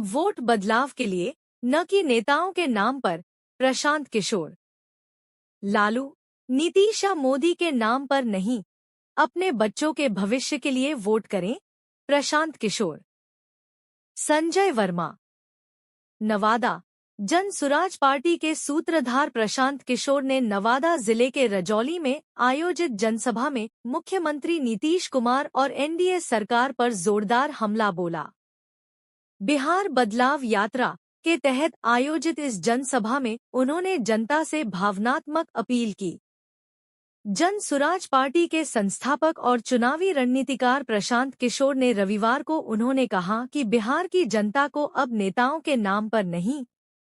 अब वोट बदलाव के लिए, न कि नेताओं के नाम पर। प्रशांत किशोर। लालू, नीतीश या मोदी के नाम पर नहीं, अपने बच्चों के भविष्य के लिए वोट करें। प्रशांत किशोर। संजय वर्मा। नवादा, जन सुराज पार्टी के सूत्रधार प्रशांत किशोर ने नवादा जिले के रजौली में आयोजित जनसभा में मुख्यमंत्री नीतीश कुमार और एनडीए सरकार पर जोरदार हमला बोला। बिहार बदलाव यात्रा के तहत आयोजित इस जनसभा में उन्होंने जनता से भावनात्मक अपील की। जन सुराज पार्टी के संस्थापक और चुनावी रणनीतिकार प्रशांत किशोर ने रविवार को उन्होंने कहा कि बिहार की जनता को अब नेताओं के नाम पर नहीं,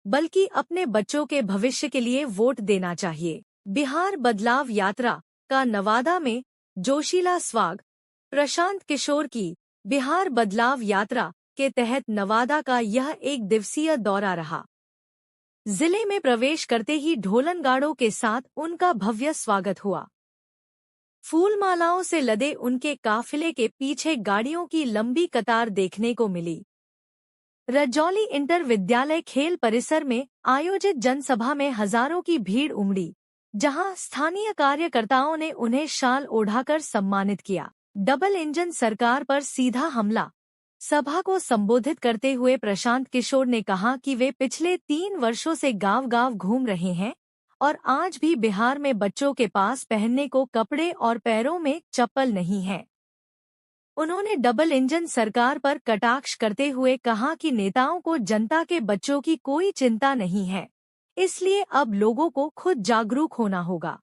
बल्कि अपने बच्चों के भविष्य के लिए वोट देना चाहिए। बिहार बदलाव यात्रा का नवादा में जोशीला स्वागत। प्रशांत किशोर की बिहार बदलाव यात्रा के तहत नवादा का यह एक दिवसीय दौरा रहा। जिले में प्रवेश करते ही ढोलन गाड़ों के साथ उनका भव्य स्वागत हुआ। फूलमालाओं से लदे उनके काफिले के पीछे गाड़ियों की लंबी कतार देखने को मिली। रजौली इंटर विद्यालय खेल परिसर में आयोजित जनसभा में हजारों की भीड़ उमड़ी, जहां स्थानीय कार्यकर्ताओं ने उन्हें शाल ओढ़ाकर सम्मानित किया। डबल इंजन सरकार पर सीधा हमला। सभा को संबोधित करते हुए प्रशांत किशोर ने कहा कि वे पिछले 3 वर्षों से गांव-गांव घूम रहे हैं और आज भी बिहार में बच्चों के पास पहनने को कपड़े और पैरों में चप्पल नहीं है। उन्होंने डबल इंजन सरकार पर कटाक्ष करते हुए कहा कि नेताओं को जनता के बच्चों की कोई चिंता नहीं है, इसलिए अब लोगों को खुद जागरूक होना होगा।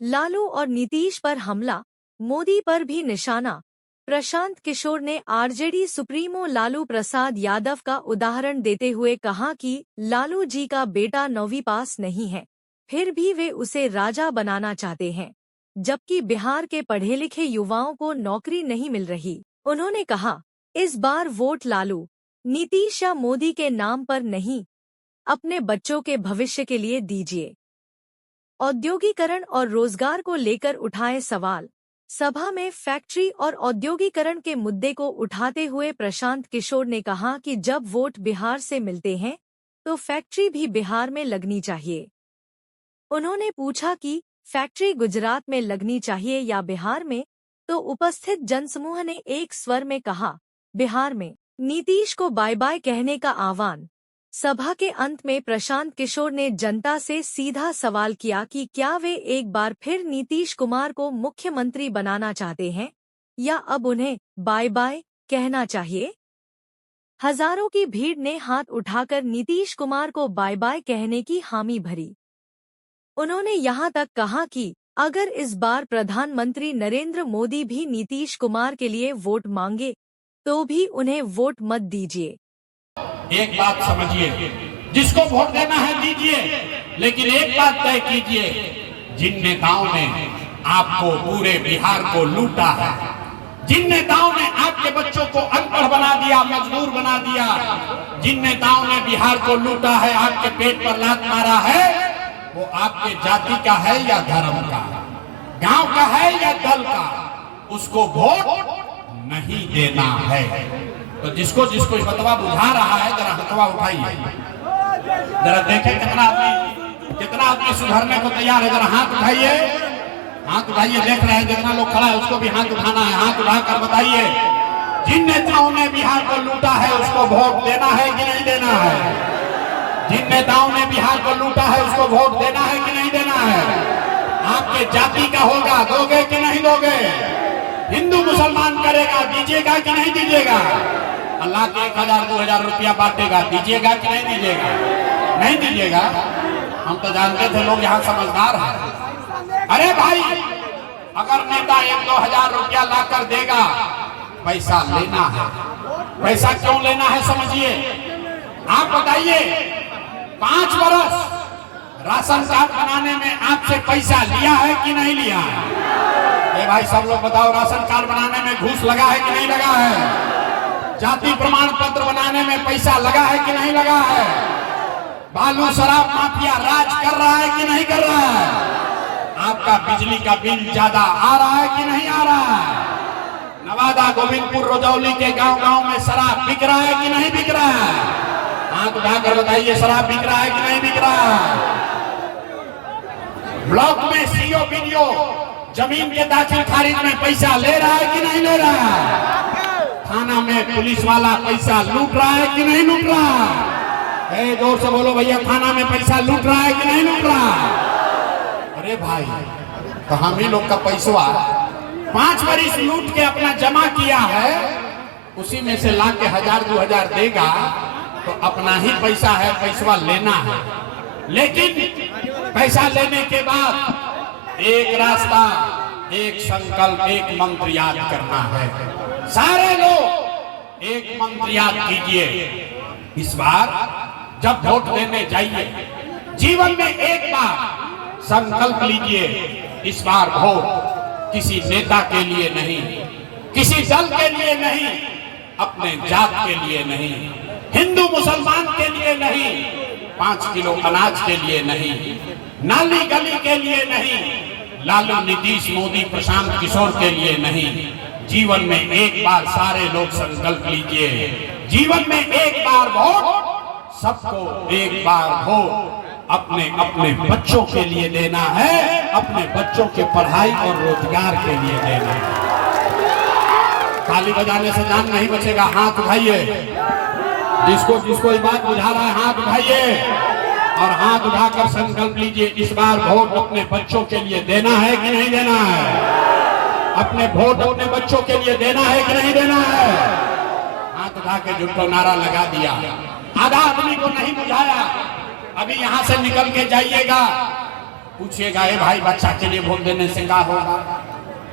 लालू और नीतीश पर हमला, मोदी पर भी निशाना। प्रशांत किशोर ने आरजेडी सुप्रीमो लालू प्रसाद यादव का उदाहरण देते हुए कहा कि लालू जी का बेटा 9वीं पास नहीं है, फिर भी वे उसे राजा बनाना चाहते हैं, जबकि बिहार के पढ़े लिखे युवाओं को नौकरी नहीं मिल रही। उन्होंने कहा, इस बार वोट लालू, नीतीश या मोदी के नाम पर नहीं, अपने बच्चों के भविष्य के लिए दीजिए। औद्योगिकरण और रोजगार को लेकर उठाए सवाल। सभा में फैक्ट्री और औद्योगिकरण के मुद्दे को उठाते हुए प्रशांत किशोर ने कहा कि जब वोट बिहार से मिलते हैं तो फैक्ट्री भी बिहार में लगनी चाहिए। उन्होंने पूछा कि फैक्ट्री गुजरात में लगनी चाहिए या बिहार में, तो उपस्थित जनसमूह ने एक स्वर में कहा, बिहार में। नीतीश को बाय बाय कहने का आह्वान। सभा के अंत में प्रशांत किशोर ने जनता से सीधा सवाल किया कि क्या वे एक बार फिर नीतीश कुमार को मुख्यमंत्री बनाना चाहते हैं या अब उन्हें बाय बाय कहना चाहिए। हजारों की भीड़ ने हाथ उठाकर नीतीश कुमार को बाय बाय कहने की हामी भरी। उन्होंने यहां तक कहा कि अगर इस बार प्रधानमंत्री नरेंद्र मोदी भी नीतीश कुमार के लिए वोट मांगे तो भी उन्हें वोट मत दीजिए। एक बात समझिए, जिसको वोट देना है दीजिए, लेकिन एक बात तय कीजिए, जिन नेताओं ने आपको पूरे बिहार को लूटा है, जिन नेताओं ने आपके बच्चों को अनपढ़ बना दिया, मजदूर बना दिया, जिन नेताओं ने बिहार को लूटा है, आपके पेट पर लात मारा है, वो आपके जाति का है या धर्म का, गांव का है या दल का, उसको वोट नहीं देना है। तो जिसको जिसको फतवा बुझा रहा है, जरा फतवा उठाइए, जरा देखें कितना आदमी सुधरने को तैयार है। जरा हाथ उठाइए, हाथ उठाइए। देख रहे हैं जितना लोग खड़ा है उसको भी हाथ उठाना है। हाथ उठाकर बताइए, जिन नेताओं ने बिहार को लूटा है उसको वोट देना है कि नहीं देना है? जिन नेताओं ने बिहार को लूटा है उसको वोट देना है कि नहीं देना है? आपके जाति का होगा, दोगे कि नहीं दोगे? हिंदू मुसलमान करेगा, दीजिएगा कि नहीं दीजिएगा? अल्लाह के 1000-2000 रुपया बांटेगा, दीजिएगा कि नहीं दीजिएगा? नहीं दीजिएगा। हम तो जानते थे लोग यहाँ समझदार हैं। अरे भाई, अगर नेता 1-2 हजार रुपया लाकर देगा, पैसा लेना है। पैसा क्यों लेना है समझिए। आप बताइए, 5 वर्ष राशन कार्ड बनाने में आपसे पैसा लिया है कि नहीं लिया है? भाई सब लोग बताओ, राशन कार्ड बनाने में घूस लगा है कि नहीं लगा है? जाति प्रमाण पत्र बनाने में पैसा लगा है कि नहीं लगा है? बालू शराब माफिया राज कर रहा है कि नहीं कर रहा है? आपका बिजली का बिल ज्यादा आ रहा है कि नहीं आ रहा है? नवादा, गोविंदपुर, रजौली के गांव-गांव में शराब बिक रहा है कि नहीं बिक रहा है? हाथ उठाकर बताइए, शराब बिक रहा है कि नहीं बिक रहा है? ब्लॉक में सीओ बीडीओ जमीन के दाखिल खारिज में पैसा ले रहा है कि नहीं ले रहा है? थाना में पुलिस वाला पैसा लूट रहा है कि नहीं लूट रहा है? जोर से बोलो भैया, थाना में पैसा लूट रहा है कि नहीं लूट रहा? अरे भाई, तो हम ही लोग का पैसा 5 वर्ष लूट के अपना जमा किया है, उसी में से ला के 1000-2000 देगा तो अपना ही पैसा है, पैसा लेना है। लेकिन पैसा लेने के बाद एक रास्ता, एक संकल्प, एक मंत्र याद करना है। सारे लोग एक मंत्र याद कीजिए। इस बार जब वोट देने जाइए, जीवन में एक बार संकल्प लीजिए, इस बार वोट किसी नेता के लिए नहीं, किसी दल के लिए नहीं, अपने जात के लिए नहीं, हिंदू मुसलमान के लिए नहीं, 5 किलो अनाज के लिए नहीं, नाली गली के लिए नहीं, लालू, नीतीश, मोदी, प्रशांत किशोर के लिए नहीं। जीवन में एक बार सारे लोग संकल्प लीजिए, जीवन में एक बार वोट, सबको एक बार वोट अपने अपने बच्चों के लिए देना है, अपने बच्चों के पढ़ाई और रोजगार के लिए देना है। ताली बजाने से जान नहीं बचेगा। हाथ उठाइए, जिसको जिसको ये बात बुझा रहा है हाथ उठाइए और हाथ उठाकर संकल्प लीजिए, इस बार वोट अपने बच्चों के लिए देना है कि नहीं देना है? अपने वोट अपने बच्चों के लिए देना है कि नहीं देना है? हाथ उठा के जुटो नारा लगा दिया। आधा आदमी को नहीं बुझाया। अभी यहाँ से निकल के जाइएगा, पूछिएगा, ए भाई बच्चा के लिए वोट देने से क्या होगा?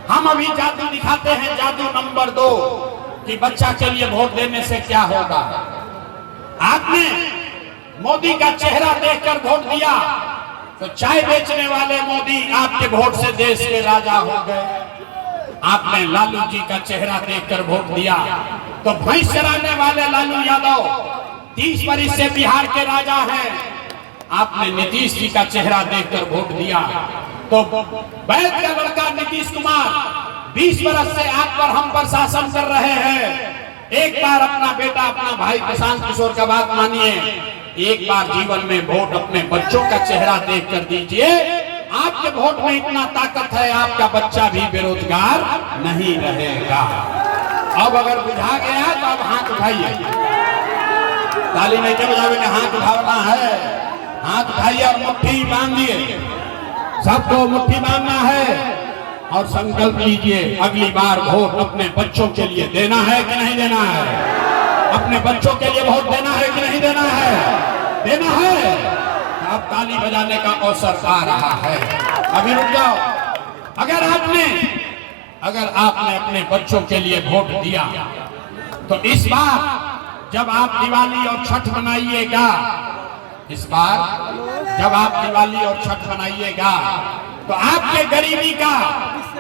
हम अभी जादू दिखाते हैं, जादू नंबर 2 कि बच्चा के लिए वोट देने से क्या होगा। आपने मोदी का चेहरा देखकर वोट दिया तो चाय बेचने वाले मोदी आपके वोट से देश के राजा हो गए। आपने लालू जी का चेहरा देखकर वोट दिया तो भैंस चराने वाले लालू यादव 30 वर्ष से बिहार के राजा हैं। आपने नीतीश जी का चेहरा देखकर वोट दिया तो बैठ का लड़का नीतीश कुमार 20 वर्ष से आप पर हम पर शासन कर रहे हैं। एक बार अपना बेटा, अपना भाई प्रशांत किशोर का बात मानिए, एक बार जीवन में वोट अपने बच्चों का चेहरा देख कर दीजिए। आपके वोट में इतना ताकत है, आपका बच्चा भी बेरोजगार नहीं रहेगा। अब अगर बुझा गया तो अब हाथ उठाइए, ताली नहीं के बजावे, हाथ उठाना है। हाथ उठाइए और मुट्ठी बांधिए, सबको मुट्ठी बांधना है और संकल्प लीजिए, अगली बार वोट अपने बच्चों के लिए देना है कि नहीं देना है? अपने बच्चों के लिए वोट देना है कि नहीं देना है? देना है। अब ताली बजाने का अवसर आ रहा है। अभी रुक जाओ। अगर आपने अपने बच्चों के लिए वोट दिया तो इस बार जब आप दिवाली और छठ मनाइएगा, इस बार जब आप दिवाली और छठ मनाइएगा तो आपके गरीबी का,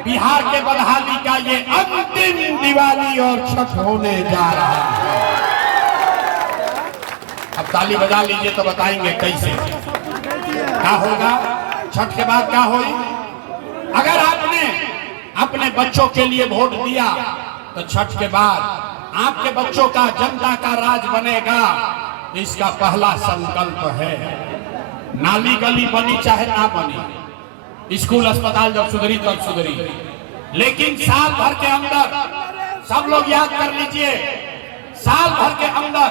बिहार के बदहाली का ये अंतिम दिवाली और छठ होने जा रहा है। अब ताली बजा लीजिए तो बताएंगे कैसे क्या होगा, छठ के बाद क्या होगी। अगर आपने अपने बच्चों के लिए वोट दिया तो छठ के बाद आपके बच्चों का जनता का राज बनेगा। इसका पहला संकल्प है। नाली गली बनी चाहे ना बनी, स्कूल अस्पताल जब सुधरी तब सुधरी, लेकिन साल भर के अंदर, सब लोग याद कर लीजिए, साल भर के अंदर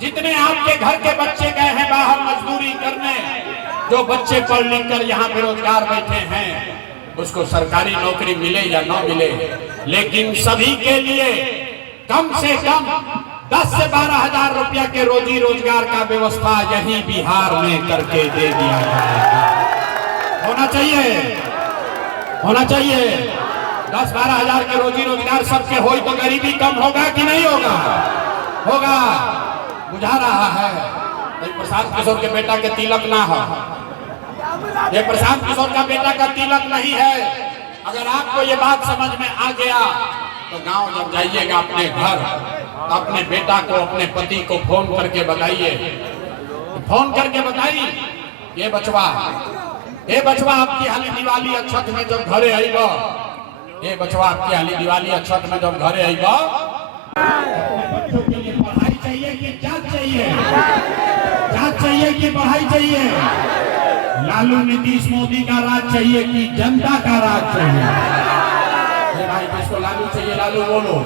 जितने आपके घर के बच्चे गए हैं बाहर मजदूरी करने, जो बच्चे पढ़ लिख कर यहाँ बेरोजगार बैठे हैं, उसको सरकारी नौकरी मिले या न मिले, लेकिन सभी के लिए कम से कम 10 से 12 हजार रुपया के रोजी रोजगार का व्यवस्था यही बिहार में करके दे दिया जाएगा। होना चाहिए, होना चाहिए। 10-12 हजार के रोजी रोजगार सबके हो तो गरीबी कम होगा कि नहीं होगा? होगा। बुझा रहा है। प्रशांत किशोर के बेटा के तिलक ना हो, ये प्रशांत किशोर का बेटा का तिलक नहीं है। अगर आपको ये बात समझ में आ गया तो गांव जब जाइएगा अपने घर तो अपने बेटा को, अपने पति को फोन करके बताइए, फोन करके बताइए, ये बचवा आपकी हाली दिवाली और छठ में जब घरे आईबा, ये बचवा आपकी हाली दिवाली अक्षत में जब घरे आएगा, बच्चों के लिए पढ़ाई चाहिए कि जात चाहिए? जात चाहिए कि पढ़ाई चाहिए? लालू नीतीश मोदी का राज चाहिए कि जनता का राज चाहिए? भाई जिसको लालू चाहिए लालू बोलो,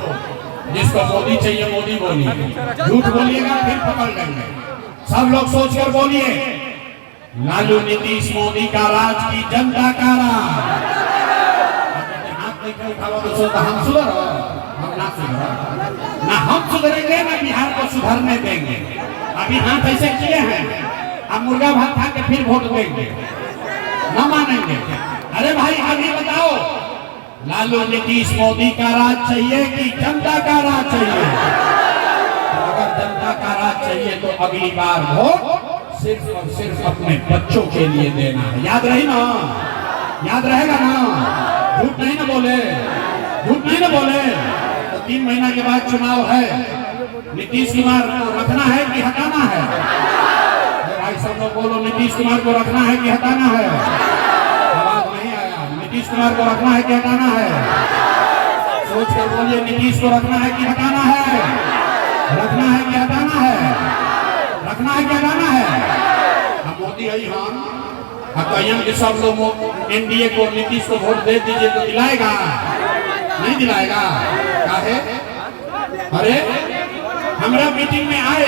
जिसको मोदी चाहिए मोदी बोलिए। झूठ बोलिएगा फिर पकड़ लेंगे। सब लोग सोचकर बोलिए, लालू नीतीश मोदी का राज की जनता का राज। हम सुधर हम ना सुधर ना, हम सुधरेंगे ना बिहार को सुधरने देंगे। अभी हाथ ऐसे किए हैं, अब मुर्गा भात खा के फिर वोट देंगे, न मानेंगे। अरे भाई अभी बताओ, लालू नीतीश मोदी का राज चाहिए कि जनता का राज चाहिए? अगर जनता का राज चाहिए तो अगली बार वोट सिर्फ और सिर्फ अपने बच्चों के लिए देना है। याद रही ना? याद रहेगा ना? झूठ नहीं ना बोले, झूठ नहीं ना बोले। तो 3 महीना के बाद चुनाव है, नीतीश कुमार को रखना है कि हटाना है? भाई सब लोग बोलो, नीतीश कुमार को रखना है कि हटाना है? आवाज नहीं आया। नीतीश कुमार को रखना है कि हटाना है? सोच कर बोलिए, नीतीश को रखना है कि हटाना है? रखना है कि हटाना है? रखना है कि हटाना है? अब मोदी आई हम कहियन के सब लोग एनडीए को, नीतीश को वोट दे दीजिए तो दिलाएगा? नहीं दिलाएगा। काहे? अरे हमरा मीटिंग में आए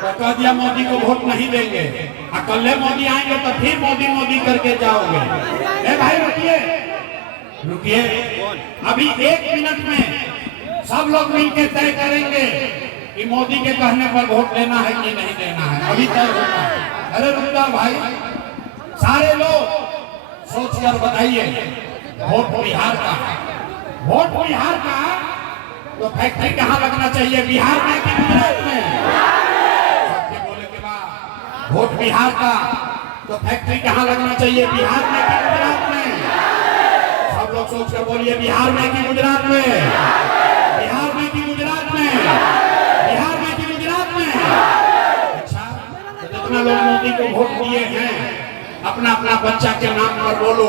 तो कह दिया मोदी को वोट नहीं देंगे, कल मोदी आएंगे तो फिर मोदी मोदी करके जाओगे। ए भाई रुकिए, रुकिए, अभी 1 मिनट में सब लोग मिलकर तय करेंगे कि मोदी के कहने पर वोट देना है कि नहीं देना है। अभी तय होगा। अरे रुक जाओ भाई, सारे लोग सोच कर बताइए, वोट बिहार का, वोट बिहार का तो फैक्ट्री कहाँ लगना चाहिए, बिहार में कि गुजरात में? सबके बोले के बाद वोट बिहार का तो फैक्ट्री कहाँ लगना चाहिए, बिहार में कि गुजरात में? सब लोग सोच कर बोलिए, बिहार में कि गुजरात में? बिहार में कि गुजरात में? बिहार में कि गुजरात में? अच्छा, तो जितना लोग मोदी को वोट दिए हैं, अपना अपना बच्चा के नाम पर बोलो,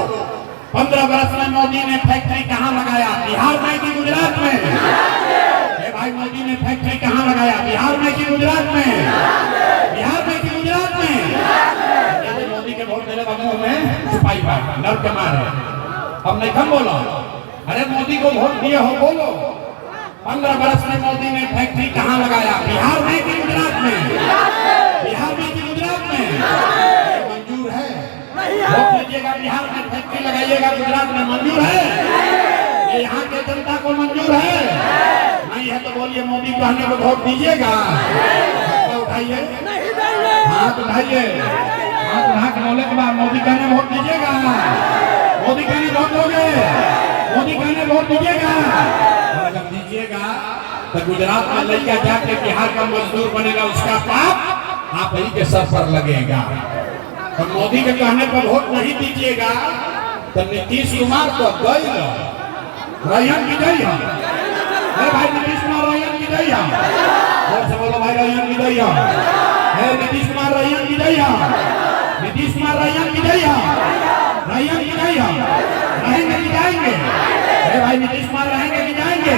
15 वर्ष में मोदी ने फैक्ट्री कहाँ लगाया, बिहार में कि गुजरात में? भाई मोदी ने फैक्ट्री कहाँ लगाया, बिहार में कि गुजरात में? बिहार में कि गुजरात में? मोदी के वोट देने वालों में छुपाई बात डर के मारे हम नहीं कम बोलो। अरे मोदी को वोट दिए हो बोलो, 15 वर्ष में मोदी ने फैक्ट्री कहाँ लगाया, बिहार में कि गुजरात में? बिहार में कि गुजरात में? मंजूर है? वोट दीजिएगा, बिहार में फैक्ट्री लगाइएगा, गुजरात में मंजूर है? ये यहाँ के जनता को मंजूर है? नहीं है तो बोलिए, मोदी कहने को वोट दीजिएगा? उठाइए हाथ, उठाइए हाथ, उठा के बोले के बाद मोदी कहने वोट दीजिएगा? मोदी कहने वोट दोगे? मोदी कहने वोट दीजिएगा? जब दीजिएगा तो गुजरात में लड़का जाके बिहार का मजदूर बनेगा, उसका पाप आप ही के सर पर लगेगा। और मोदी के कहने पर वोट नहीं दीजिएगा तो नीतीश कुमार तो गई रैयन की गई हम। अरे भाई नीतीश कुमार रैयन की गई हम। जोर से बोलो भाई, रैयन की गई हम। नीतीश कुमार रैयन की गई हम। नीतीश कुमार रैयन की गई हम। रैयन की गई हम। रहेंगे कि जाएंगे? अरे भाई नीतीश कुमार रहेंगे कि जाएंगे?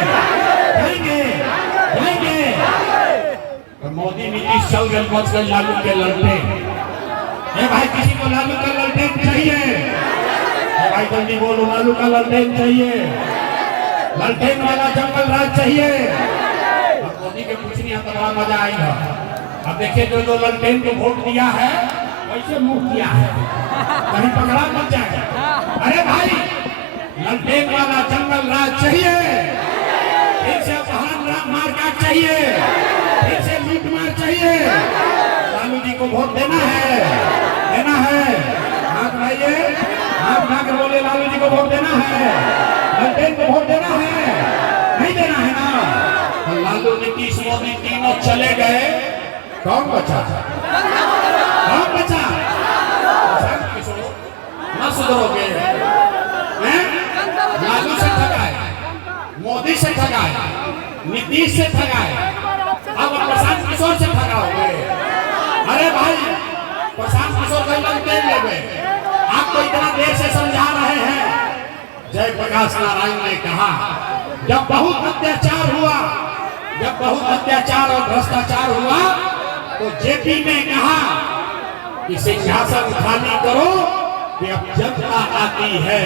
जाएंगे, जाएंगे। और मोदी नीतीश चल गए, बच गए लालू के लड़के। भाई किसी को लालू का ललटेन चाहिए? भाई जल्दी बोलो, लालू का ललटेन चाहिए? ललटेन वाला जंगल राज चाहिए? अब मोदी के कुछ नहीं आता, बड़ा मजा आएगा। अब देखिए जो ललटेन को वोट दिया है वैसे मुंह किया है, कहीं पकड़ा मत जाए। अरे भाई ललटेन वाला जंगल राज चाहिए? फिर से अपहरण मारकाट चाहिए? फिर से लूट मार चाहिए? लालू जी को वोट देना है, देना है? हाथ उठाइए, हाथ उठा कर बोले, लालू जी को वोट देना है? ललटेन को वोट देना है? नहीं देना है ना? तो लालू नीतीश मोदी तीनों चले गए, कौन बचा? कौन बचा? न सुधरोगे? लालू से ठगाए, मोदी से ठगाए, नीतीश से ठगाए, अब प्रशांत किशोर से ठगाओगे? अरे भाई प्रशांत किशोर का ललटेन लेंगे, आपको इतना देर से समझा रहे हैं, जयप्रकाश नारायण ने कहा, जब बहुत अत्याचार हुआ, जब बहुत अत्याचार और भ्रष्टाचार हुआ, तो जेपी ने कहा कि सिंहासन खाली करो कि अब जनता आती है।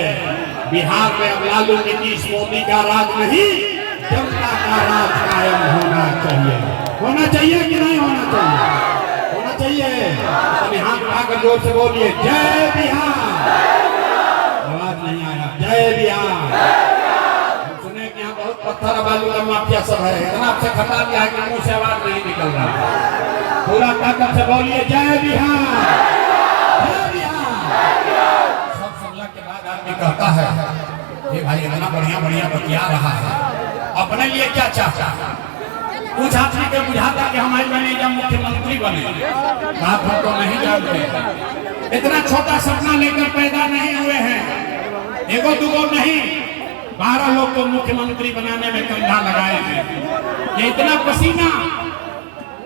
बिहार में अब लालू नीतीश मोदी का राज नहीं, जनता का राज कायम होना चाहिए। होना चाहिए कि नहीं होना चाहिए? होना चाहिए। अपने हाथ उठाकर जोर से बोलिए, जय बिहार। आवाज नहीं आया, जय बिहार। सुने कि यहाँ बहुत पत्थर बालू का माफिया सब है, इतना आपसे खता दिया है कि मुंह से आवाज नहीं निकल रहा। पूरा ताकत से बोलिए, जय बिहार, जय बिहार। सब सुनने के बाद आदमी कहता है, ये भाई इतना बढ़िया बढ़िया बतिया रहा है, अपने लिए क्या चाहता है? कुछ आदमी को बुझाता कि हमारे बने जब मुख्यमंत्री बने, बात हम तो नहीं जानते। इतना छोटा सपना लेकर पैदा नहीं हुए हैं, एगो दुगो नहीं, 12 लोग को मुख्यमंत्री बनाने में कंधा लगाए हैं। ये इतना पसीना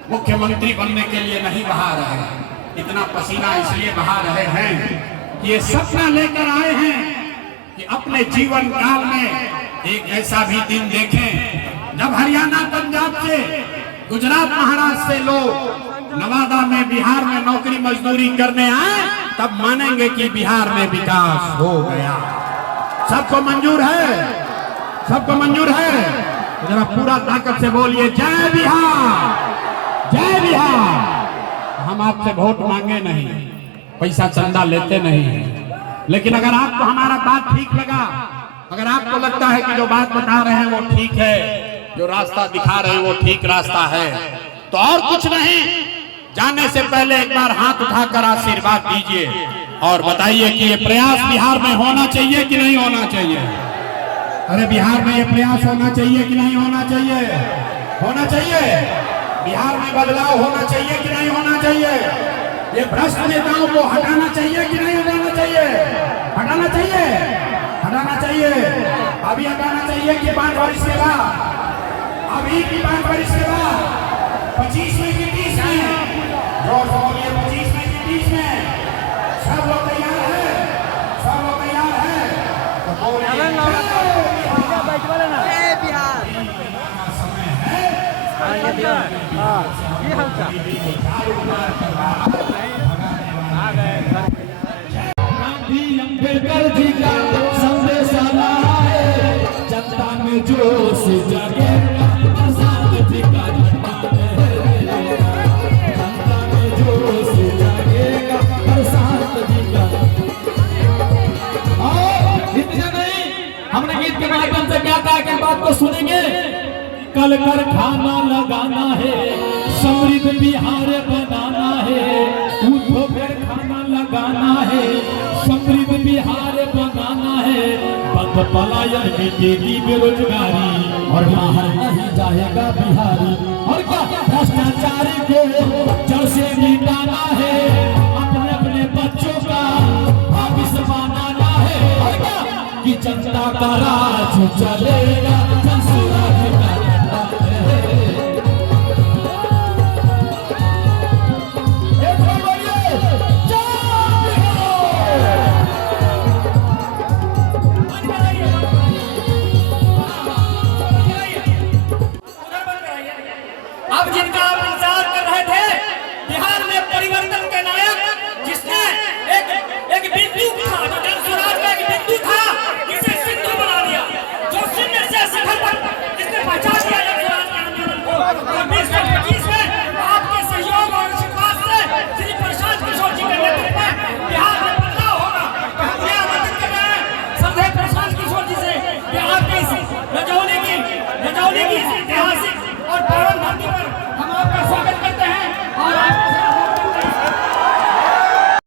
मुख्यमंत्री बनने के लिए नहीं बहा रहे हैं, इतना पसीना इसलिए बहा रहे हैं कि ये सपना लेकर आए हैं कि अपने जीवन काल में एक ऐसा भी दिन देखें जब हरियाणा, पंजाब से, गुजरात, महाराष्ट्र से लोग नवादा में, बिहार में नौकरी मजदूरी करने आए, तब मानेंगे कि बिहार में विकास हो गया। सबको मंजूर है? सबको मंजूर है? जरा पूरा ताकत से बोलिए, जय बिहार, जय बिहार। हम आपसे वोट मांगे नहीं, पैसा चंदा लेते नहीं, लेकिन अगर आपको हमारा बात ठीक लगा, अगर आपको लगता है कि जो बात बता रहे हैं वो ठीक है, जो रास्ता दिखा रहे हैं वो ठीक रास्ता है, तो और कुछ नहीं, जाने से पहले एक बार हाथ उठाकर आशीर्वाद दीजिए और बताइए कि ये प्रयास बिहार में होना चाहिए कि नहीं होना चाहिए? अरे बिहार में ये प्रयास होना चाहिए कि नहीं होना चाहिए? होना चाहिए। बिहार में बदलाव होना चाहिए कि नहीं होना चाहिए? ये भ्रष्ट नेताओं को हटाना चाहिए कि नहीं हटाना चाहिए? हटाना चाहिए, हटाना चाहिए। अभी हटाना चाहिए कि 5 वर्ष के बाद, अभी की 5 वर्ष के बाद, 25 में कि 30 में? जोर से बोलिए, 25 में कि 30 में? सब लोग तैयार है? सब लोग तैयार है? तो बोलिए, गांधी अम्बेडकर जी का संदेश लाए, जनता में जोश जगे, प्रसाद जी का जनता में जोश जगेगा, प्रसाद जी का। और इतना नहीं, हमने गीत के माध्यम से क्या कहा कि बात को सुनेंगे। कल कारखाना लगाना है, समृद्ध बिहार बनाना है, उद्योग कारखाना लगाना है, समृद्ध बिहार बनाना है, बंद पलायन मिटेगी बेरोजगारी और बाहर नहीं जाएगा बिहारी। और क्या भ्रष्टाचारी को जड़ से मिटाना है, अपने अपने बच्चों का भविष्य बनाना है। और क्या कि जनता का राज चलेगा,